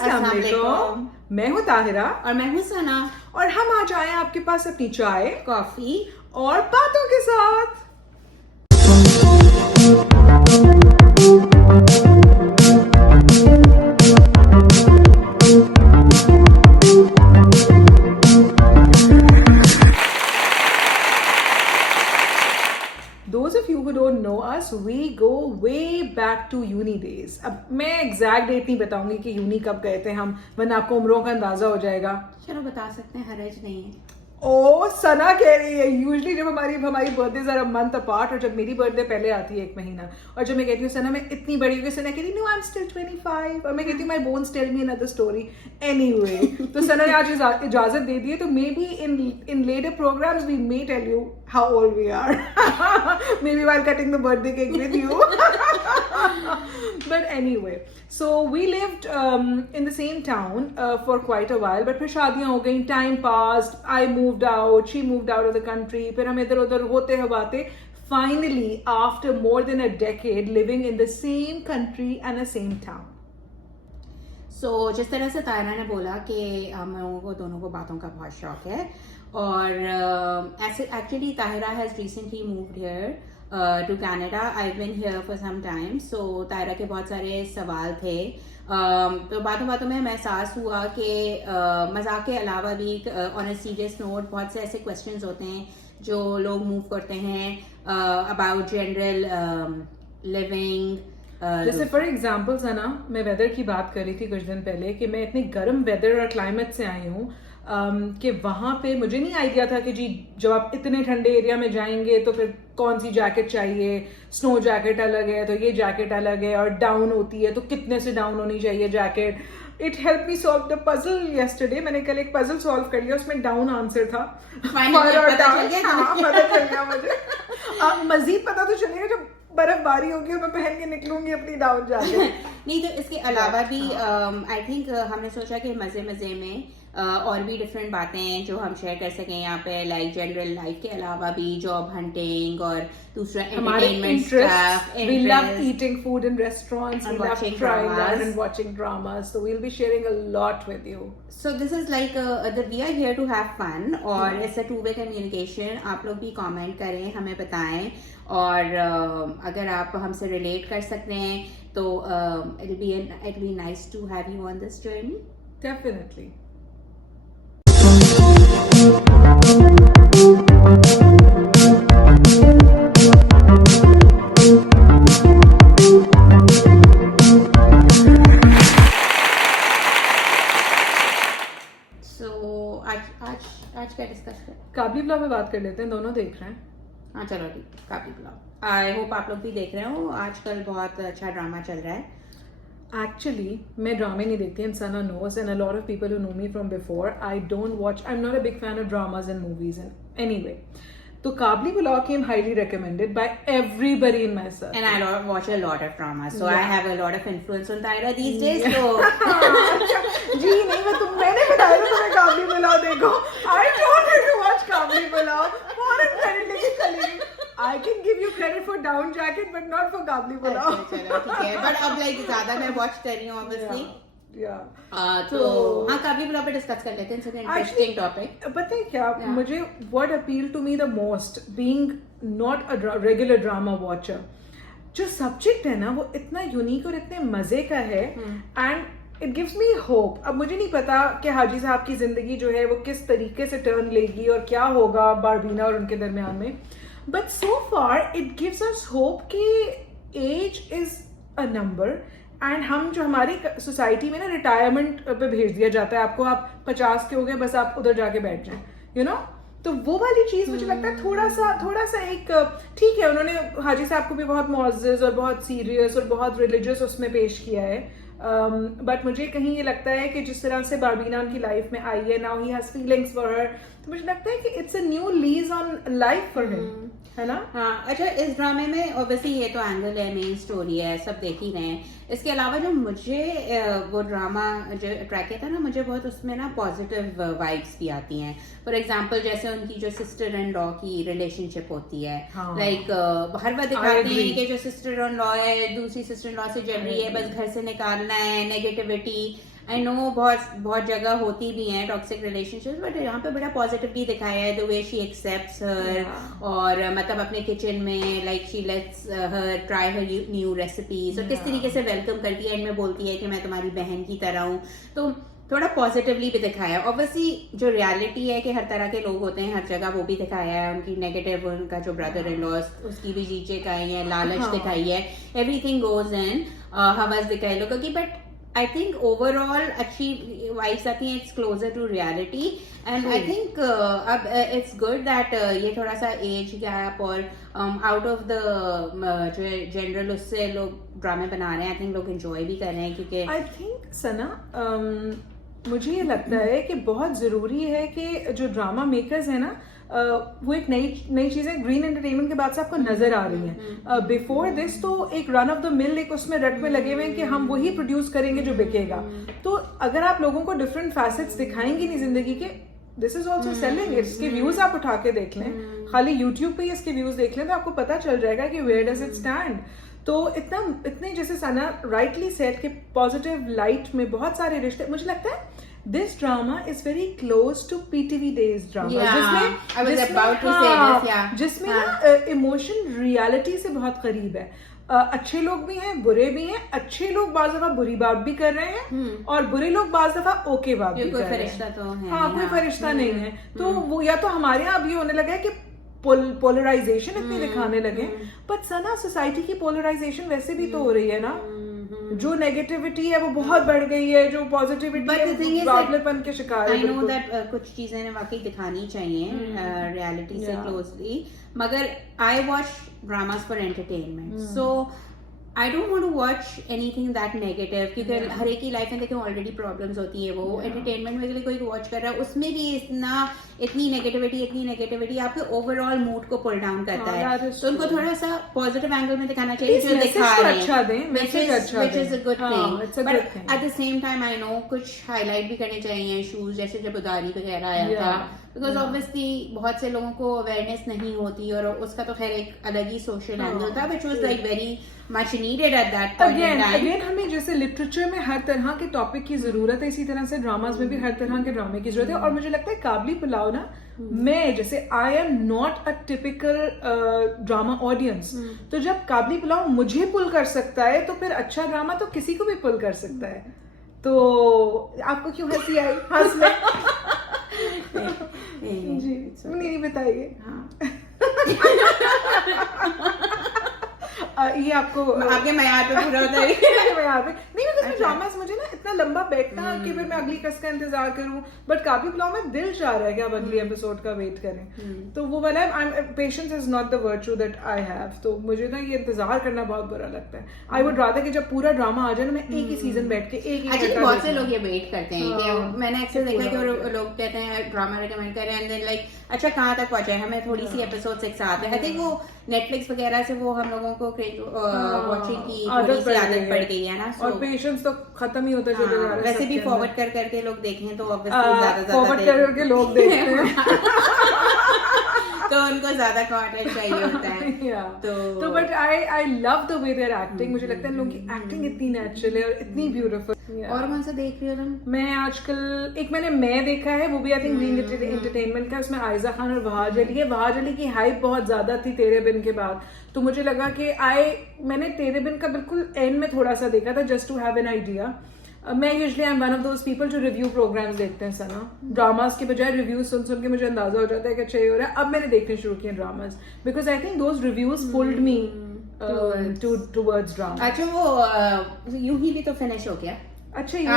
अस्सलाम वालेकुम। मैं हूँ ताहिरा और मैं हूँ सना और हम आज आए हैं आपके पास अपनी चाय कॉफी और बातों के साथ। Those of you who don't know us, we go way back to uni days. अब मैं एग्जैक्ट डेट नहीं बताऊंगी कि यूनी कब गए थे हम, वरना आपको उम्रों का अंदाजा हो जाएगा। चलो बता सकते हैं, हरज नहीं है। ओ सना कह रही है यूजली जब हमारी बर्थडे जरा मंथ अपार्ट, और जब मेरी बर्थडे पहले आती है 1 महीना, और जब मैं कहती हूँ सना मैं इतनी बड़ी हूँ, सना कहती नो आई एम स्टिल 25, और मैं कहती हूँ my bones tell me another story. Anyway, तो सना ने आज इजाजत दे दी है, तो may be in later programmes we may tell you how old we are. Maybe while cutting the birthday cake with you. But anyway, so we lived in the same town for quite a while. But फिर शादियाँ हो गई, time passed, I moved out, she moved out of the country. फिर हम इधर उधर होते हवाते. Finally, after more than a decade living in the same country and the same town. So, जिस तरह से तायरा ने बोला कि हम लोगों को दोनों को बातों का बहुत शौक है, और ऐसे actually Tahira has recently moved here to Canada. I been here for some time. So Tahira के बहुत सारे सवाल थे, तो बातों बातों में हमें एहसास हुआ कि मजाक के अलावा भी ऑन अ सीरियस नोट बहुत से ऐसे क्वेश्चंस होते हैं जो लोग मूव करते हैं अबाउट जनरल लिविंग। जैसे फॉर एग्जाम्पल सना, मैं वेदर की बात कर रही थी कुछ दिन पहले कि मैं इतने गर्म वेदर और क्लाइमेट से आई हूँ कि वहाँ पे मुझे नहीं आइडिया था कि जी जब आप इतने ठंडे एरिया में जाएंगे तो फिर कौन सी जैकेट चाहिए। स्नो जैकेट अलग है तो ये जैकेट अलग है, और डाउन होती है तो कितने से डाउन होनी चाहिए jacket. It help me solve the puzzle yesterday. मैंने कल एक पजल सॉल्व कर लिया, उसमें डाउन आंसर था। पता चल गया मुझे। अब मजीद पता तो चलेगा जब बर्फबारी होगी और मैं पहन के निकलूंगी अपनी डाउन जैकेट। नहीं, तो इसके अलावा भी आई थिंक हमने सोचा कि मजे मजे में और भी डिफरेंट बातें हैं जो हम शेयर कर सकें यहाँ पे, लाइक जनरल लाइफ के अलावा भी जॉब हंटिंग और दूसरा entertainment stuff. We love eating food in restaurants, we love trying out and watching dramas, so we'll be sharing a lot with you. So this is like we are here to have fun, और it's a two-way communication. आप लोग भी comment करें, हमें बताएं, और अगर आप हमसे रिलेट कर सकते हैं तो it'll be nice to have you on this journey. Definitely. आज क्या डिस्कस करें? काबली ब्लॉग में बात कर लेते हैं, दोनों देख रहे हैं। हाँ चलो ठीक, काबली ब्लॉग। आई होप आप लोग भी देख रहे हो, आजकल बहुत अच्छा ड्रामा चल रहा है। Actually, मैं ड्रामे नहीं देखती, and Sana knows, and a lot of people who know me from before, I'm not a big fan of dramas and movies, and anyway. So Kabli Vlog came highly recommended by everybody in my circle. And I watch a lot of dramas, so Yeah. I have a lot of influence on Taira these days. Yeah. So जी नहीं, मैंने बताया था तुम्हें काबली पुलाव देखो। I told you to watch काबली pulao. Foreign credit लेके चली गई। I can give you credit for down jacket, but not for काबली pulao. चलो ठीक है, but अब like ज्यादा मैं watch कर रही हूँ obviously. तो हाँ, काबली ब्लॉग पे डिस्कस कर लेते हैं, इट्स एन इंटरेस्टिंग टॉपिक। पता है क्या, मुझे what appeal to me the most, being not a regular drama watcher, जो सब्जेक्ट है ना वो इतना यूनिक और इतने मजे का है, and it gives me hope. अब मुझे नहीं पता कि हाजी साहब की जिंदगी जो है वो किस तरीके से टर्न लेगी और क्या होगा बारबीना और उनके दरमियान में, but so far it gives us hope कि age is a number, and हम जो हमारी सोसाइटी में ना रिटायरमेंट पे भेज दिया जाता है आपको, आप 50 के हो गए बस आप उधर जाके बैठ जाएं, यू नो। तो वो वाली चीज मुझे लगता है थोड़ा सा एक ठीक है, उन्होंने हाजी साहब को भी बहुत मुअज़्ज़ज़ और बहुत सीरियस और बहुत रिलीजियस उसमें पेश किया है, बट मुझे कहीं ये लगता है कि जिस तरह से बारबीना उनकी लाइफ में आई है, now he has feelings for her, तो मुझे लगता है कि it's a new lease on life for him, है ना। हाँ, अच्छा, इस ड्रामे में ऑब्वियसली ये तो एंगल है, मेन स्टोरी है, सब देख ही रहे हैं। इसके अलावा जो मुझे वो ड्रामा जो अट्रैक्ट किया था ना, मुझे बहुत उसमें ना पॉजिटिव वाइब्स भी आती हैं। फॉर एग्जांपल जैसे उनकी जो सिस्टर एंड लॉ की रिलेशनशिप होती है, लाइक हर बार दिखाते हैं कि जो सिस्टर एंड लॉ है दूसरी सिस्टर इन लॉ से जल रही है, बस घर से निकालना है, नेगेटिविटी, आई नो बहुत जगह होती भी हैं टॉक्सिक रिलेशनशिप्स, बट यहाँ पे बड़ा पॉजिटिवली दिखाया है द वे शी एक्सेप्ट्स हर, और मतलब अपने किचन में like she let's her try her new recipes, और किस तरीके से वेलकम करती है, एंड में बोलती है कि मैं तुम्हारी बहन की तरह हूँ. तो थोड़ा पॉजिटिवली भी दिखाया. ऑब्वियसली जो रियलिटी है कि हर तरह के लोग होते हैं हर जगह, वो भी दिखाया है. उनकी नेगेटिव, उनका जो ब्रदर इन लॉ उसकी भी चीजें दिखाई है, लालच दिखाई है, एवरीथिंग गोज इन, हवस दिखाई लोगों की. बट आई थिंक ओवरऑल अच्छी वाइब्स आती हैं. It's closer to reality, and I think अब इट्स गुड दैट ये थोड़ा सा एज गैप और आउट ऑफ द जो जनरल उससे लोग ड्रामे बना रहे हैं. आई थिंक लोग एंजॉय भी कर रहे हैं, क्योंकि आई थिंक सना मुझे ये लगता है कि बहुत ज़रूरी है कि जो ड्रामा मेकर्स हैं ना, वो एक नई चीज़ें ग्रीन एंटरटेनमेंट के बाद से आपको नजर आ रही हैं. बिफोर दिस तो एक रन ऑफ द मिल एक उसमें रट में लगे हुए हैं कि हम वही प्रोड्यूस करेंगे जो बिकेगा. तो अगर आप लोगों को डिफरेंट फैसेट्स दिखाएंगे नहीं जिंदगी के, दिस इज ऑल्सो सेलिंग. इसके व्यूज आप उठा के देख लें, खाली यूट्यूब पे ही इसके व्यूज देख लें, तो आपको पता चल जाएगा कि वेयर डज इट स्टैंड. तो इतने जैसे सना राइटली सेट के पॉजिटिव लाइट में बहुत सारे रिश्ते, मुझे लगता है this drama is very close to PTV days drama, जिसमें ना इमोशन रियलिटी से बहुत करीब है. अच्छे लोग भी हैं, बुरे भी हैं. अच्छे लोग बाज दफा बुरी बात भी कर रहे हैं, और बुरे लोग बाज दफा ओके बात भी कर रहे हैं. तो है, हाँ, कोई फरिश्ता नहीं है. तो वो या तो हमारे यहाँ अभी होने लगा है कि पोलराइजेशन इतनी दिखाने लगे, बट सना सोसाइटी की पोलराइजेशन वैसे भी तो हो रही है ना. जो नेगेटिविटी है वो बहुत बढ़ गई है, जो पॉजिटिविटी है बावलेपन के शिकार है. आई नो दैट कुछ चीजें वाकई दिखानी चाहिए रियलिटी से क्लोजली, मगर I watch dramas for entertainment. So I don't want to watch anything that negative, क्योंकि हर एक की लाइफ में देखिए ऑलरेडी प्रॉब्लम्स होती है. वो एंटरटेनमेंट में अगर कोई वॉच कर रहा है उसमें भी इतनी नेगेटिविटी आपके ओवरऑल मूड को पुल डाउन करता है. तो उनको थोड़ा सा पॉजिटिव एंगल में दिखाना चाहिए, जो दिखा रहे हैं, which is a good thing. But at the same time I know कुछ हाईलाइट भी करने चाहिए इश्यूज, जैसे जब उदारी वगैरह आया था, बिकॉज ऑब्वियसली बहुत से लोगों को अवेयरनेस नहीं होती, और उसका तो खैर एक अलग ही सोशल एंगल था, which was like very much needed at that point in time. Again हमें जैसे लिटरेचर में हर तरह के टॉपिक की जरूरत है, इसी तरह से ड्रामास में भी हर तरह के ड्रामे की जरूरत है. और मुझे लगता है काबली पुलाव ना, मैं जैसे I am not a typical drama audience, तो जब काबली पुलाव मुझे पुल कर सकता है, तो फिर अच्छा ड्रामा तो किसी को भी पुल कर सकता है. तो आपको क्यों हंसी आई? हंस ले. जी नहीं बताइए. ये आपको आपके मयार पे पूरा होता है. मयार पे नहीं, बिकॉज़ ड्रामास मुझे ना इतना लंबा बैठना कि फिर मैं अगली कस का इंतजार करूं, बट काबली पुलाव में दिल चाह रहा है कि आप अगली एपिसोड का वेट करें. तो वो वाला patience is not the virtue that I have. तो मुझे ना ये इंतजार करना बहुत बुरा लगता है. आई वुड रादर कि जब पूरा ड्रामा आ जाए ना, मैं एक ही सीजन बैठ के एक ही. अच्छा, बहुत से लोग ये वेट करते हैं कि मैंने अक्सर देखा है कि लोग कहते हैं ड्रामा रिकमेंड करें, एंड देन लाइक अच्छा कहाँ तक पहुंचा है, हमें थोड़ी सी एपिसोड्स एक साथ है. आई थिंक वो नेटफ्लिक्स वगैरह से वो हम लोगों को वॉचिंग की थोड़ी सी आदत पड़ गई है ना. और पेशेंस तो खत्म ही होता चले जा रहा है. वैसे भी फॉरवर्ड कर करके लोग देखें तो ऑब्वियसली ज्यादा फॉरवर्ड कर करके लोग देखते हैं. तो उनको ज्यादा कंटेंट चाहिए होता है. तो but I love the way they are acting. मुझे लगता है इन लोगों की एक्टिंग इतनी नेचुरल है और इतनी ब्यूटीफुल. और कौन सा देख रही हो तुम? मैं आजकल एक मैंने मैं देखा है, वो भी आई थिंक ग्रीन एंटरटेनमेंट का. उसमें आयजा खान और वहाज अली है. वहाज अली की हाइप बहुत ज्यादा थी तेरे बिन के बाद, तो मुझे लगा कि मैंने तेरे बिन का बिल्कुल एंड में थोड़ा सा देखा था, just to have an idea. मैं usually I am one of those people जो रिव्यू प्रोग्राम्स देखते हैं सना. ड्रामास के बजाय रिव्यूज सुन के मुझे अंदाजा हो जाता है कि अच्छा ये हो रहा है. अब मैंने देखने शुरू किए dramas, because I think those reviews pulled me towards drama. अच्छा, वो यूं ही भी तो फिनिश हो गया. अच्छा, यूं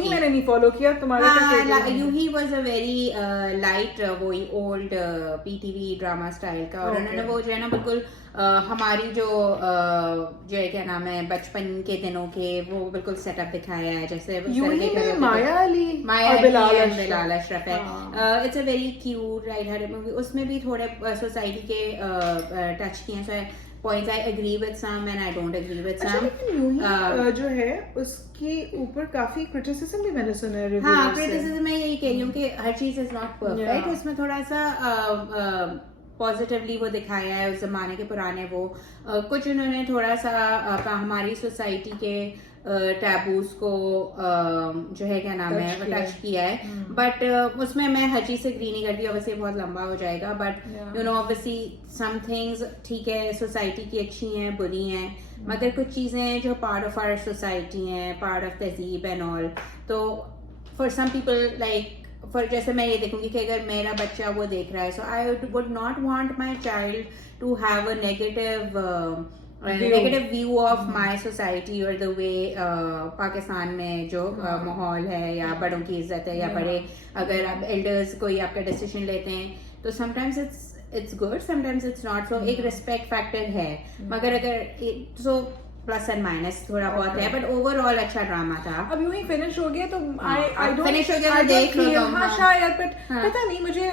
ही मैंने नहीं फॉलो किया. तुम्हारे यूं he was a very light, वो ओल्ड पीटीवी ड्रामा स्टाइल का, और उन्होंने वो जो है ना बिल्कुल हमारी जो है क्या नाम है बचपन के दिनों के वो बिल्कुल सेटअप दिखाया है. जैसे माया अली और बिलाल अशरफ है. It's a very cute light hearted movie. उसमें भी थोड़े सोसाइटी के टच किए हैं points. I agree with some and I don't agree with some. जो है उसके ऊपर काफी क्रिटिसिज्म भी मैंने सुना है. हाँ, क्रिटिसिज्म मैं यही कह रही हूँ कि हर चीज इज नॉट परफेक्ट. उसमें थोड़ा सा पॉजिटिवली वो दिखाया है उस जमाने के पुराने वो कुछ उन्होंने थोड़ा सा हमारी सोसाइटी के टैबूज को जो है क्या नाम है टच किया है, बट उसमें मैं हर चीज से एग्री नहीं करती, ऑब्वियसली बहुत लंबा हो जाएगा, but you know obviously some things ठीक है सोसाइटी की अच्छी हैं बुरी हैं, मगर कुछ चीजें जो पार्ट ऑफ आवर सोसाइटी हैं, पार्ट ऑफ तहजीब एंड ऑल, तो for some people like for जैसे मैं ये देखूंगी कि अगर मेरा बच्चा वो देख रहा है, so I would not want my child to have a negative view of my society और द वे पाकिस्तान में जो माहौल है या बड़ों की इज्जत है या बड़े अगर आप एल्डर्स कोई आपका डिसीजन लेते हैं तो sometimes it's good sometimes it's not, so एक रिस्पेक्ट फैक्टर है, मगर अगर सो प्लस एंड माइनस थोड़ा बहुत है, बट ओवरऑल अच्छा ड्रामा था। अब यूं ही फिनिश हो गया तो आई डोंट फिनिश हो गया तो देख लो तुम। हाँ शायद, बट पता नहीं मुझे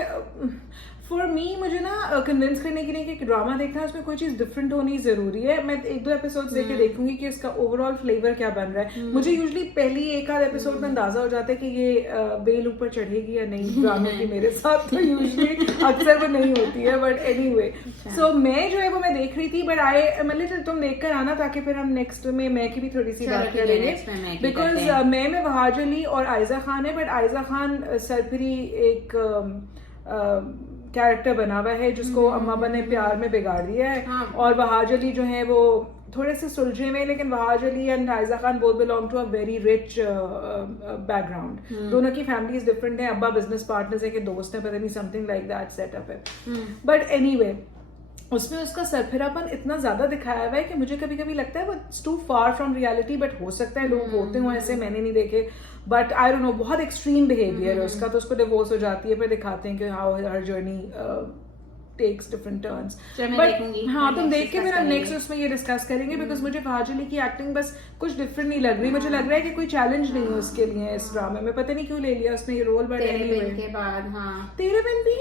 फॉर मी मुझे ना कन्विंस करने के लिए कि ड्रामा देखना है उसमें कोई चीज डिफरेंट होनी जरूरी है। मैं एक दो एपिसोड्स देख के देखूंगी कि इसका ओवरऑल फ्लेवर क्या बन रहा है। मुझे यूजुअली पहली एक आध एपिसोड में अंदाजा हो जाता है कि ये बेल ऊपर चढ़ेगी या नहीं ड्रामे की, मेरे साथ तो यूजुअली अक्सर वो नहीं होती है, बट एनीवे सो मैं जो है वो मैं देख रही थी, बट मतलब तुम देख कर आना ताकि फिर हम नेक्स्ट में मैं की भी थोड़ी सी बात करेंगे, बिकॉज मैं में वहाज अली और आयजा खान है, बट आयजा खान सरफरी एक कैरेक्टर बना हुआ है जिसको अम्मा ने प्यार में बिगाड़ दिया है, और वहाज अली जो है वो थोड़े से सुलझे में, लेकिन Wahaj Ali and Ayeza Khan both belong to a very rich background, दोनों की फैमिलीज डिफरेंट है, अब्बा बिजनेस पार्टनर्स है कि दोस्त है, पता नहीं समथिंग लाइक दैट सेटअप है, बट एनीवे उसमें उसका सरफिरापन इतना ज्यादा दिखाया हुआ है कि मुझे कभी कभी लगता है वो too far from reality, but हो सकता है लोग होते हो ऐसे, मैंने नहीं देखे, बट आई डोंट नो बहुत एक्सट्रीम बिहेवियर है उसका, तो उसको डिवोर्स हो जाती है, फिर दिखाते हैं कि हाउ हर journey takes different turns, but हाँ तुम देख के फिर हम नेक्स्ट उसमें ये डिस्कस करेंगे, बिकॉज मुझे वहाज अली की एक्टिंग बस कुछ डिफरेंट नहीं लग रही, मुझे लग रहा है कि कोई चैलेंज नहीं है उसके लिए इस ड्रामे में, पता नहीं क्यों ले लिया उसने ये रोल, बट के बाद तेरे बिन भी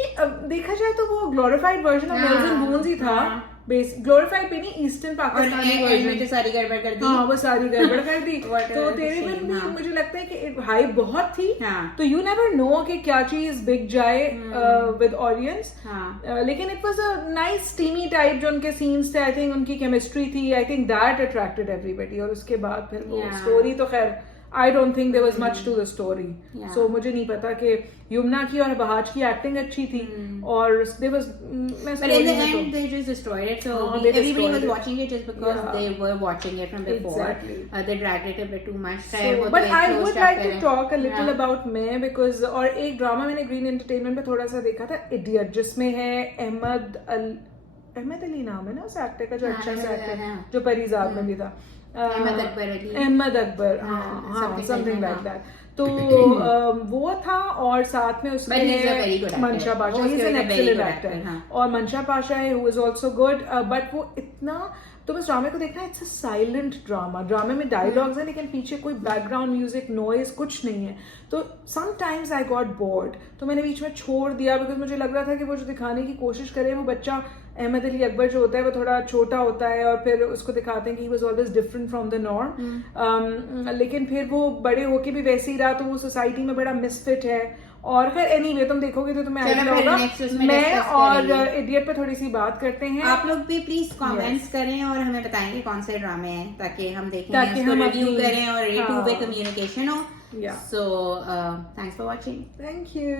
देखा जाए तो वो glorified version of Mills and Boons ही था, ग्लोरिफाइड भी नहीं, ईस्टर्न पाकिस्तानी वर्जन जो सारी गड़बड़ कर दी, हाँ वो सारी गड़बड़ कर दी तो तेरे बिन भी मुझे लगता है कि हाइप बहुत थी, तो यू नेवर नो कि क्या चीज बिक जाए विद ऑडियंस, लेकिन it was a nice steamy type जो उनके सीन्स थे, आई थिंक उनकी केमिस्ट्री थी, I think that attracted everybody, और उसके बाद फिर वो स्टोरी तो खैर I don't think there was much to the story. So मुझे नहीं पता कि युमना की और बहाज की एक्टिंग अच्छी थी, और there was but in the end they just destroyed it, so everybody was watching it just because they were watching it from before. They dragged it a bit too much. But I would like to talk a little about मैं, because और एक drama मैंने green entertainment पे थोड़ा सा देखा था, idiot, जिसमें है अहमद अली नाम है ना उस एक्टर का, जो अच्छा सा एक्टर जो परिजाद में भी था, अहमद अकबर, हाँ समथिंग लाइक दैट, तो वो था, और साथ में उसमें मंशा Pasha, he is an excellent actor, और मंशा पाशा है who is also good, but वो इतना, तो इस ड्रामे को देखना, इट्स अ साइलेंट ड्रामा, ड्रामे में डायलॉग्स है लेकिन पीछे कोई बैकग्राउंड म्यूजिक नॉइज कुछ नहीं है, तो समटाइम्स आई गॉट बोर्ड, तो मैंने बीच में छोड़ दिया, बिकॉज मुझे लग रहा था कि वो जो दिखाने की कोशिश करे, वो बच्चा अहमद अली अकबर जो होता है वो थोड़ा छोटा होता है, और फिर उसको दिखाते हैं कि he was always different from the norm, लेकिन फिर वो बड़े होके भी वैसे ही रहा, तो वो सोसाइटी में बड़ा मिसफिट है, और खैर एनीवे तुम देखोगे तो तुम्हें आइडिया होगा। मैं और इडियट पे थोड़ी सी बात करते हैं, आप लोग भी प्लीज कमेंट्स करें और हमें बताएंगे कौन से ड्रामे हैं, ताकि हम देखें, ताकि हम रिव्यू करें और टू वे कम्युनिकेशन हो। So thanks for watching, thank you.